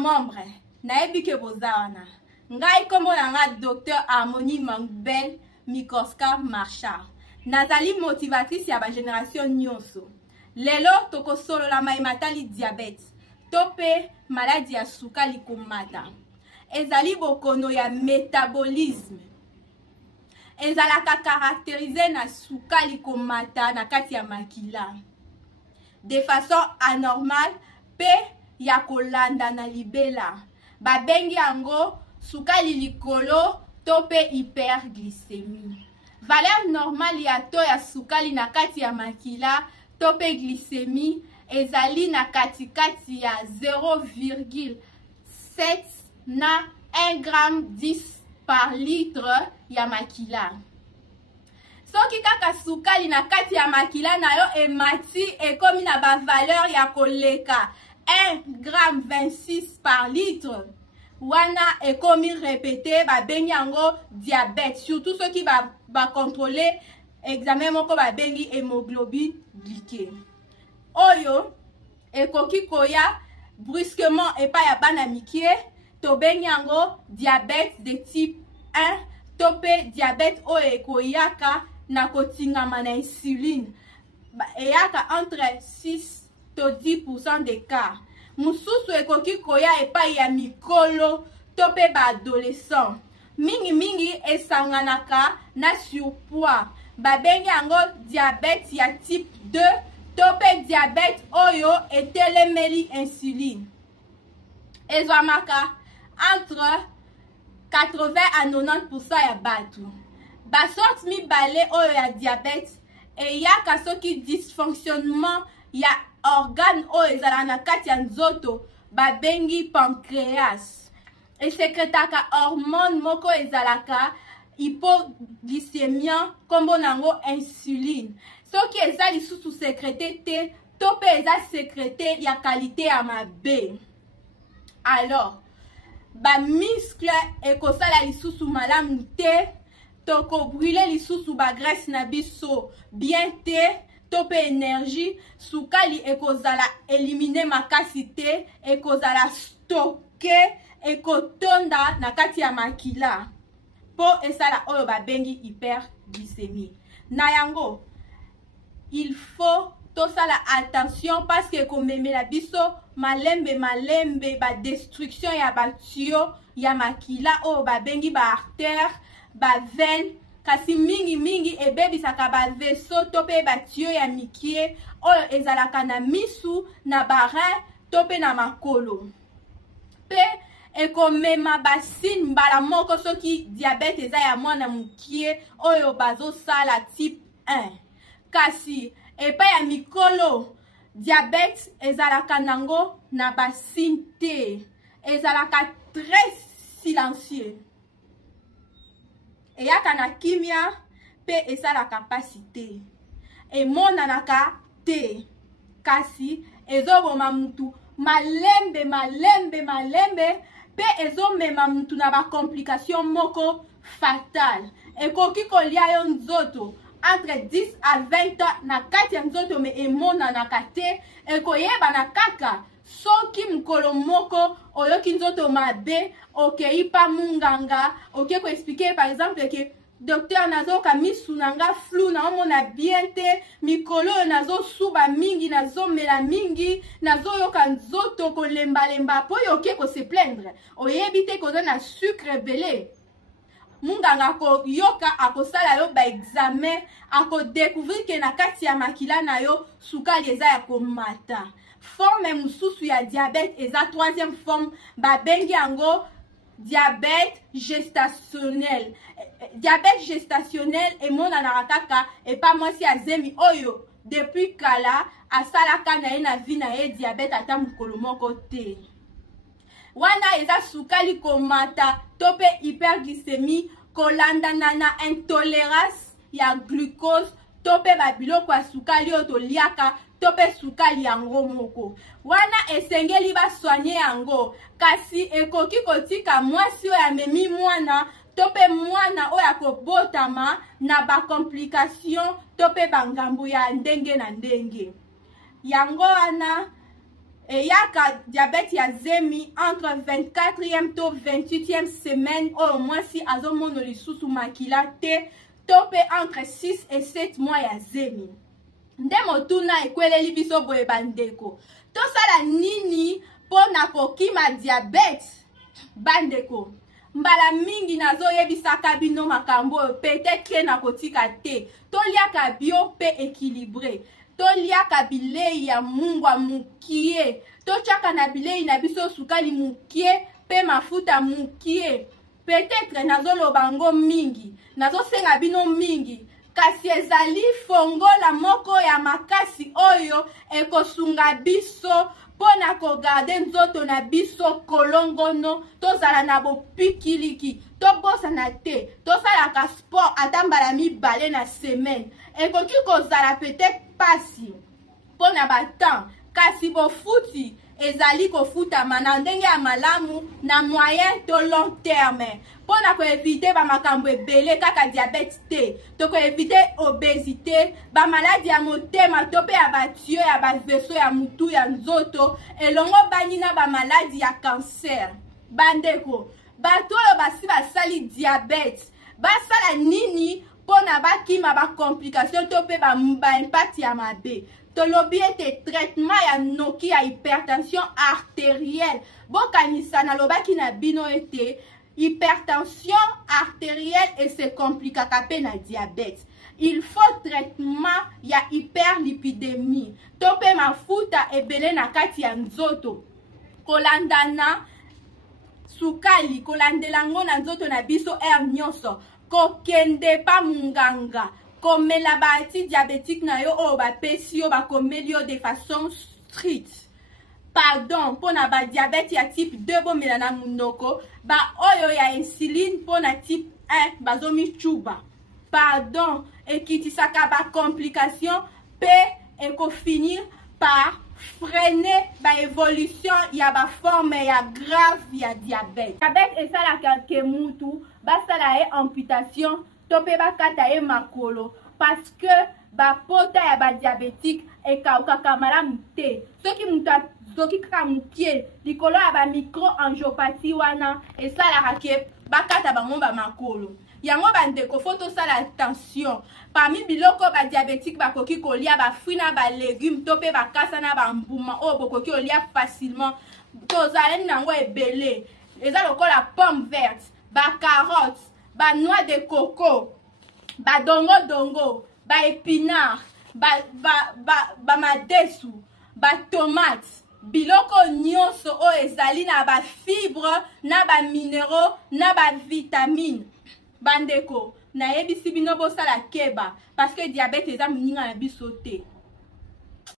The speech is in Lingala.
membre nayebi ke bozawana ngai kombo nga Dr Harmonie Mangbel Mikoska Marshall nazali motivatrice ya ba génération nyonso lelo tokosolo la maimatali diabète tope maladie ya sukali komata ezali bokono ya métabolisme ezalaka caractérisé na sukali komata na kati ya makila de façon anormale pe ya kolanda na libela babengi yango sukali likolo tope hyperglycémie valeur normale ya to ya sukali na kati ya makila tope glycémie ezali na katikati ya 0,7 na 1 gramme 10 par litre ya makila. Soki kaka sukali na kati ya makila na yo emati ekomi na ba valeur ya koleka 1 gramme 26 par litre. Wana ekomi répété ba bengi yango diabète, surtout ceux qui ba contrôler examen moko ba bengi hémoglobine glyquée. Oyo ekoki koya brusquement epa ya bana mikie to bengi yango diabète de type 1 tope diabète oyo ekoyaka na kotingama na insuline eyaka entre 6 to 10% de cas. Mususu ekoki koya epai ya mikolo tope ba adolescent mingi esanganaka na surpoids babengi yango diabète ya type 2 tope diabète oyo etelemeli insuline ezwamaka entre 80 à 90% ya batu basorte mibale oyo ya diabète eyaka soki dysfonctionnement ya organe oyo ezala na kati ya nzoto babengi pancréas esekretaka hormone moko ezalaka hypoglycémia kombo nango insuline soki eza lisusu sekrete te to pe eza sekrete ya qualité ya mabe. Alors ba muscle ekosala lisusu malamu te toko brûler lisusu ba graisse na biso bien te tope énergie sukali ekozala éliminer makasi te ekozala stocké ekotonda na kati ya makila po esala oyo babengi hyperglycémie na yango il faut tosala attention parce que komemela biso malembe ba destruction ya batio ya makila oyo babengi ba artère ba veine kasi mingi ebebisaka ba vaisseau tope batio ya mikie oyo ezalaka na misu na barin tope na makolo pe ekomema basine mbala moko soki diabète eza ya mwana mukie oyo bazosala type 1 kasi epa ya mikolo diabète ezalaka nango na basine te ezalaka très silencieux eyaka na kimia pe esalaka pasi te emonanaka te kasi ezoboma mutu malembe pe ezomema mutu na ba complication moko fatale ekoki kolia yo nzoto entre 10 à 20 ans na kati ya nzoto me emonanaka te ekoyeba na kaka soki mukolo moko oyoki nzoto mabe okei pa munganga oke ko expliquer par exemple que docteur nazoka misu nanga flou na omona bien te mikolo nazo suba mingi nazo mela mingi nazo yoka nzoto kolemba po yoke ko se plaindre oyebi te koza na sucre belé munganga ko yoka akosala yo ba examen ako découvrir que na kati ya makila na yo sukali eza ya komata. Forme mususu ya diabète eza troisième forme babengi yango diabète gestationnel. Diabète gestationnel emonanaka kaka epa mwasi azemi oyo depuis kala asalaka na ye na vie na ye diabète ata mukolo moko te. Wana eza sukali komata tope hyperglycémie kolandana na intolérance ya glucose tope babiloko ya sukali oyo toliaka tope sukali yango moko. Wana esengeli baswanye yango kasi ekoki kotika mwasi oyo amemi mwana tope mwana oyo akobotama na ba complication tope bangambo ya ndenge na ndenge. Yango wana et yaka diabète ya zemi entre 24e to 28e semaine au moins si azomono lisusu makila te to pe entre 6 et 7 mois ya zemi. Nde motuna ekweleli biso boye bandeko. Tosala nini pona kokima diabète bandeko? Mbala mingi nazoyebisaka bino makambo peut-être na kotika te. Toliaka bio pe équilibré. Toliaka bilei ya mungwa mukie. Tochaka na bilei na biso sukali mukie pe mafuta mukie. Peut-être nazoloba ngo mingi. Nazosenga bino mingi. Kasi ezali fongola moko ya makasi oyo ekosunga biso pona kogarde nzoto na biso kolongono tozala na bopikiliki tobosana te tosalaka sport ata mbala mibale na semaine ekoki kozala peut-être pasi pona batemps kasi bofuti ezali kofutama na ndenge ya malamu na moyen to long terme pona koevite bamakambo ebele kaka diabète te tokoevite obésité bamaladi ya motema to pe ya batio ya baveso ya mutu ya nzoto elongo bani na bamaladi ya cancer. Bandeko bato oyo basi basali diabète basala nini pona bakima bakomplication to pe baimpact ya mabe? Tolobi ete traitement ya noki ya hypertension artérielle bokanisa na lobaki na bino ete hypertension artérielle et se komplikaka pe na diabète. Il faut traitement ya hyperlipidémie to pe mafuta ebele na kati ya nzoto kolandana sukali kolandelango na nzoto na biso nyonso kokende pa munganga komela ba anti-diabétique na yo oyo bapesi yo bakomeli yo de façon stricte. Pardon, pona ba diabète ya type 2 bomela na munoko, ba oyo ya insuline pona type 1 bazomi chuba. Pardon, ekitisaka ba complication pe eko finir par freiner ba évolution ya ba forme ya grave ya diabète. Diabète esalaka ke mutu basala ye amputation to pe bakata ye makolo parce que ba pota ya ba diabétique ekaukaka malamu te. Soki mutu soki kaka mukie likolo ya ba microangiopathie wana esalaka ke bakata bango ba makolo. Yango bandeko faut tosala attention. Parmi biloko ba diabétique bakoki kolia ba fruits na ba légumes to pe bakasa na ba mbuma oyo bokoki kolia facilement. Tozaleni nango ebele. Eza lokola pomme verte, ba carotte, ba noix de coco, ba dongo, ba épinard, ba madesu, ba tomate, biloko nyonso o ezali na ba fibre, na ba minéraux, na ba vitamines. Bandeko, na yebisi bino bosala keba parce que diabète eza mininga na biso te.